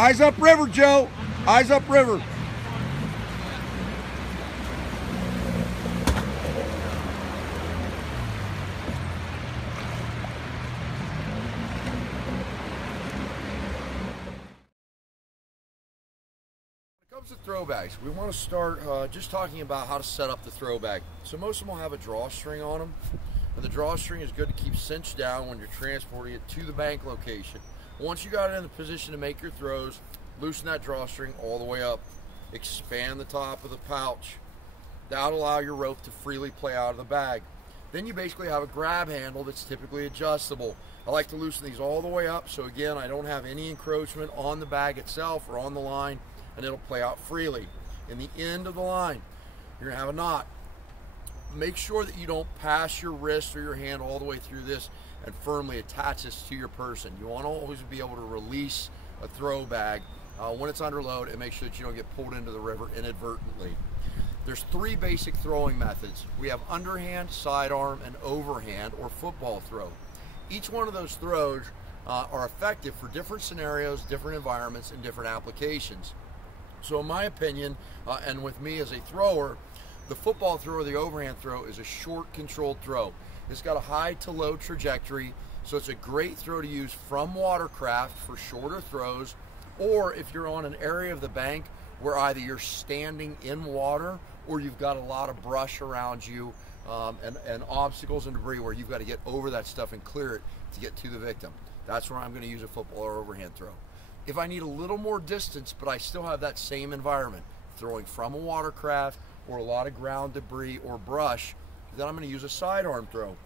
Eyes up river, Joe. Eyes up river. When it comes to throw bags, we want to start just talking about how to set up the throw bag. So most of them will have a drawstring on them, and the drawstring is good to keep cinched down when you're transporting it to the bank location. Once you got it in the position to make your throws, loosen that drawstring all the way up. Expand the top of the pouch. That'll allow your rope to freely play out of the bag. Then you basically have a grab handle that's typically adjustable. I like to loosen these all the way up, so again, I don't have any encroachment on the bag itself or on the line, and it'll play out freely. In the end of the line, you're gonna have a knot. Make sure that you don't pass your wrist or your hand all the way through this and firmly attach this to your person. You want to always be able to release a throw bag when it's under load and make sure that you don't get pulled into the river inadvertently. There's three basic throwing methods. We have underhand, sidearm, and overhand, or football throw. Each one of those throws are effective for different scenarios, different environments, and different applications. So in my opinion, and with me as a thrower, the football throw or the overhand throw is a short controlled throw. It's got a high to low trajectory, so it's a great throw to use from watercraft for shorter throws, or if you're on an area of the bank where either you're standing in water or you've got a lot of brush around you and obstacles and debris where you've got to get over that stuff and clear it to get to the victim. That's where I'm going to use a football or overhand throw. If I need a little more distance, but I still have that same environment, throwing from a watercraft or a lot of ground debris or brush, then I'm going to use a sidearm throw.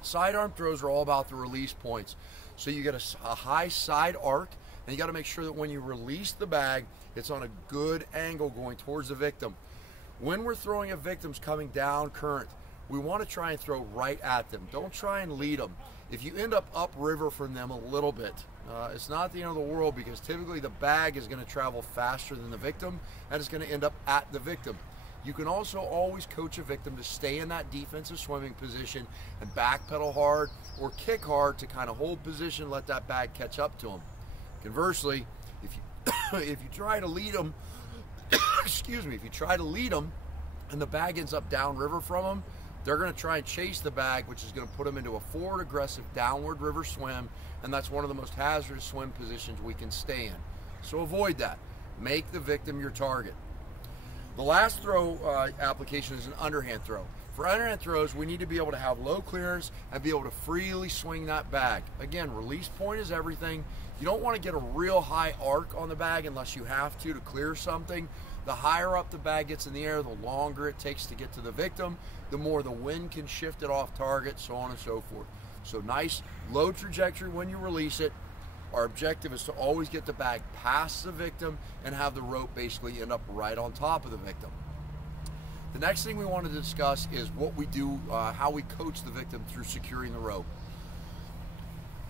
Sidearm throws are all about the release points. So you get a high side arc, and you got to make sure that when you release the bag, it's on a good angle going towards the victim. When we're throwing at victims coming down current, we want to try and throw right at them. Don't try and lead them. If you end up upriver from them a little bit, it's not the end of the world, because typically the bag is going to travel faster than the victim, and it's going to end up at the victim. You can also always coach a victim to stay in that defensive swimming position and backpedal hard or kick hard to kind of hold position, let that bag catch up to them. Conversely, if you try to lead them, excuse me, if you try to lead them and the bag ends up downriver from them, they're going to try and chase the bag, which is going to put them into a forward aggressive downward river swim, and that's one of the most hazardous swim positions we can stay in. So avoid that. Make the victim your target. The last throw application is an underhand throw. For underhand throws, we need to be able to have low clearance and be able to freely swing that bag. Again, release point is everything. You don't want to get a real high arc on the bag unless you have to clear something. The higher up the bag gets in the air, the longer it takes to get to the victim, the more the wind can shift it off target, so on and so forth. So nice low trajectory when you release it. Our objective is to always get the bag past the victim and have the rope basically end up right on top of the victim. The next thing we want to discuss is what we do, how we coach the victim through securing the rope.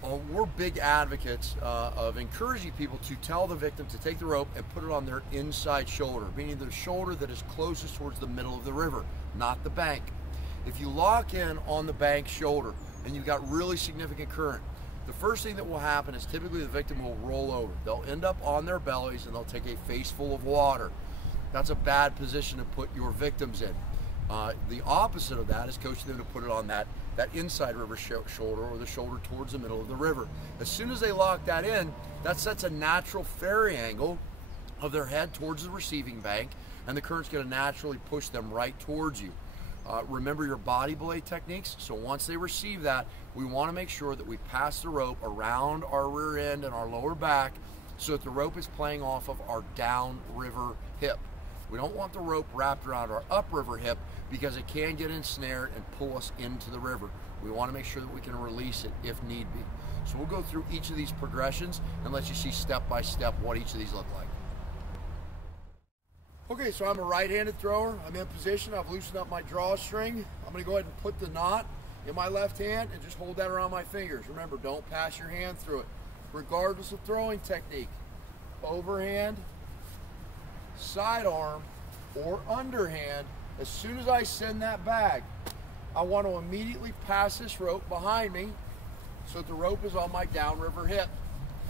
We're big advocates of encouraging people to tell the victim to take the rope and put it on their inside shoulder, meaning the shoulder that is closest towards the middle of the river, not the bank. If you lock in on the bank shoulder and you've got really significant current, the first thing that will happen is typically the victim will roll over. They'll end up on their bellies and they'll take a face full of water. That's a bad position to put your victims in. The opposite of that is coaching them to put it on that inside river shoulder, or the shoulder towards the middle of the river. As soon as they lock that in, that sets a natural ferry angle of their head towards the receiving bank, and the current's going to naturally push them right towards you. Remember your body belay techniques. So once they receive that, we want to make sure that we pass the rope around our rear end and our lower back so that the rope is playing off of our downriver hip. We don't want the rope wrapped around our upriver hip because it can get ensnared and pull us into the river. We want to make sure that we can release it if need be. So we'll go through each of these progressions and let you see step by step what each of these look like. Okay, so I'm a right-handed thrower. I'm in position. I've loosened up my drawstring. I'm going to go ahead and put the knot in my left hand and just hold that around my fingers. Remember, don't pass your hand through it, regardless of throwing technique. Overhand, sidearm, or underhand, as soon as I send that bag, I want to immediately pass this rope behind me so that the rope is on my downriver hip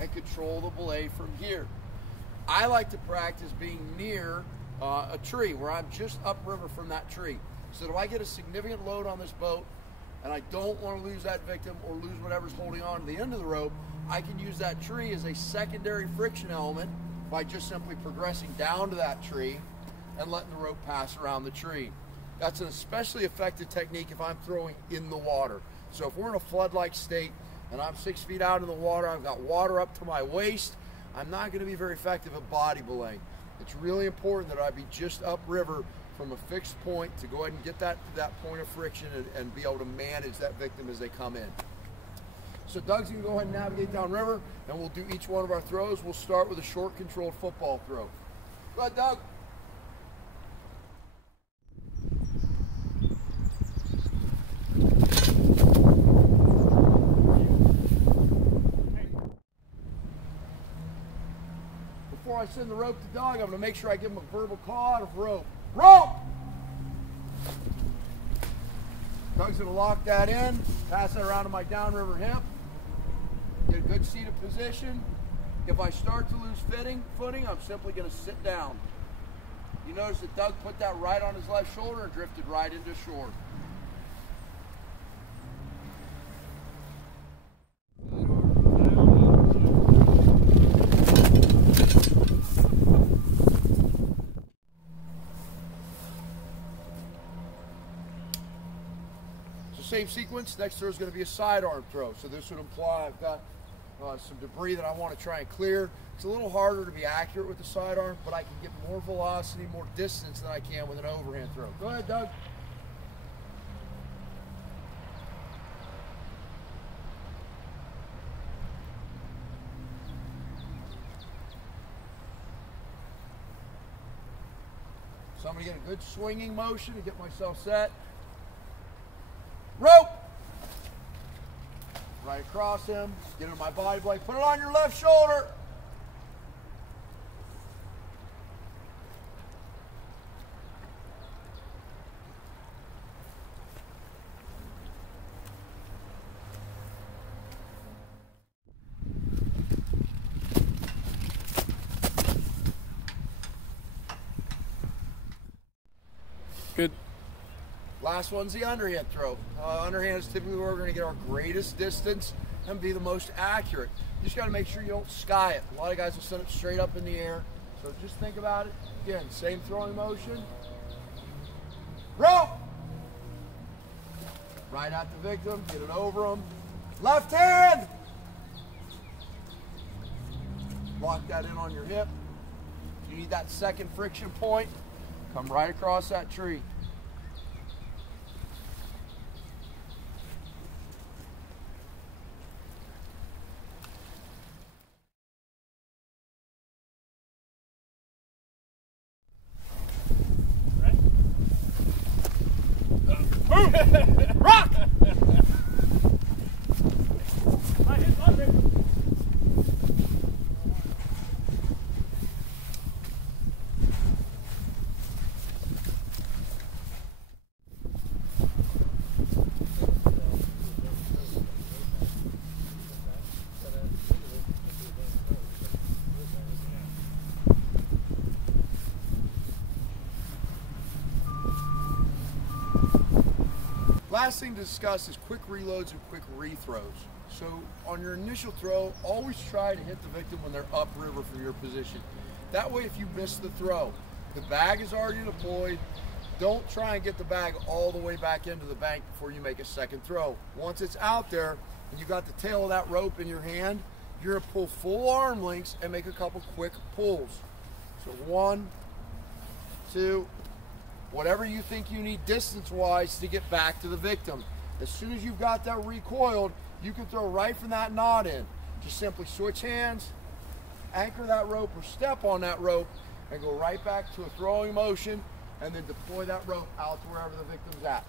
and control the belay from here. I like to practice being near a tree where I'm just upriver from that tree. So if I get a significant load on this boat and I don't want to lose that victim or lose whatever's holding on to the end of the rope, I can use that tree as a secondary friction element by just simply progressing down to that tree and letting the rope pass around the tree. That's an especially effective technique if I'm throwing in the water. So if we're in a flood-like state and I'm 6 feet out in the water, I've got water up to my waist, I'm not going to be very effective at body belaying. It's really important that I be just upriver from a fixed point to go ahead and get that point of friction and be able to manage that victim as they come in. So Doug's going to go ahead and navigate down river, and we'll do each one of our throws. We'll start with a short controlled football throw. Go ahead, Doug. Before I send the rope to Doug, I'm going to make sure I give him a verbal call out of rope. Rope! Doug's going to lock that in, pass that around to my downriver hip, get a good seated position. If I start to lose footing, I'm simply going to sit down. You notice that Doug put that right on his left shoulder and drifted right into shore. Same sequence. Next throw is going to be a sidearm throw. So this would imply I've got some debris that I want to try and clear. It's a little harder to be accurate with the sidearm, but I can get more velocity, more distance than I can with an overhand throw. Go ahead, Doug. So I'm going to get a good swinging motion to get myself set. Rope! Right across him, get it in my body blade, put it on your left shoulder. Good. Last one's the underhand throw. Underhand is typically where we're going to get our greatest distance and be the most accurate. You just got to make sure you don't sky it. A lot of guys will send it straight up in the air. So just think about it. Again, same throwing motion. Rope! Right at the victim, get it over them. Left hand! Lock that in on your hip. If you need that second friction point, come right across that tree. Rock! Last thing to discuss is quick reloads and quick rethrows. So on your initial throw, always try to hit the victim when they're upriver from your position. That way if you miss the throw, the bag is already deployed. Don't try and get the bag all the way back into the bank before you make a second throw. Once it's out there and you got the tail of that rope in your hand, you're going to pull full arm lengths and make a couple quick pulls. So 1, 2, whatever you think you need distance-wise to get back to the victim. As soon as you've got that recoiled, you can throw right from that knot in. Just simply switch hands, anchor that rope or step on that rope, and go right back to a throwing motion, and then deploy that rope out to wherever the victim's at.